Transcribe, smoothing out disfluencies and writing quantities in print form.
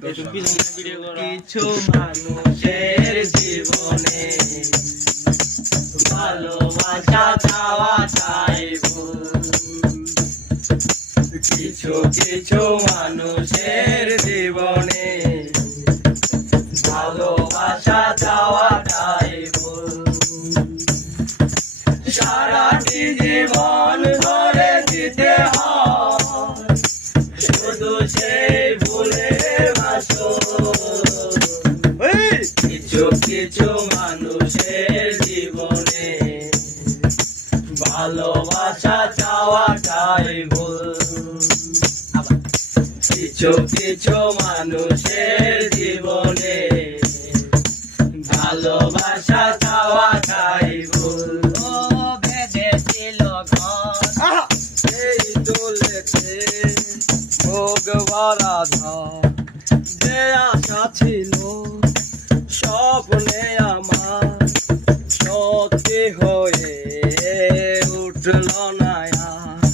কিছু মানুষের জীবনে ভালোবাসা চাওয়া চাইব, কিছু কিছু মানুষের জীবনে ভালোবাসা চাওয়া চাইব। সারাটি জীবন ধরে দিতে হয় শুধু সেই ভুলের বাসর। কিছু কিছু মানুষের জীবনে ভালোবাসা চাওয়াটাই ভুল। কিছু কিছু মানুষের জীবনে ভালোবাসা চাওয়াটাই ভুল। ও বেঁধেছিল ঘর এই দোলেতে ভোগবারা ধার, যে আশা ছিল স্বপ্নে আমার সত্যি হয়ে উঠল না।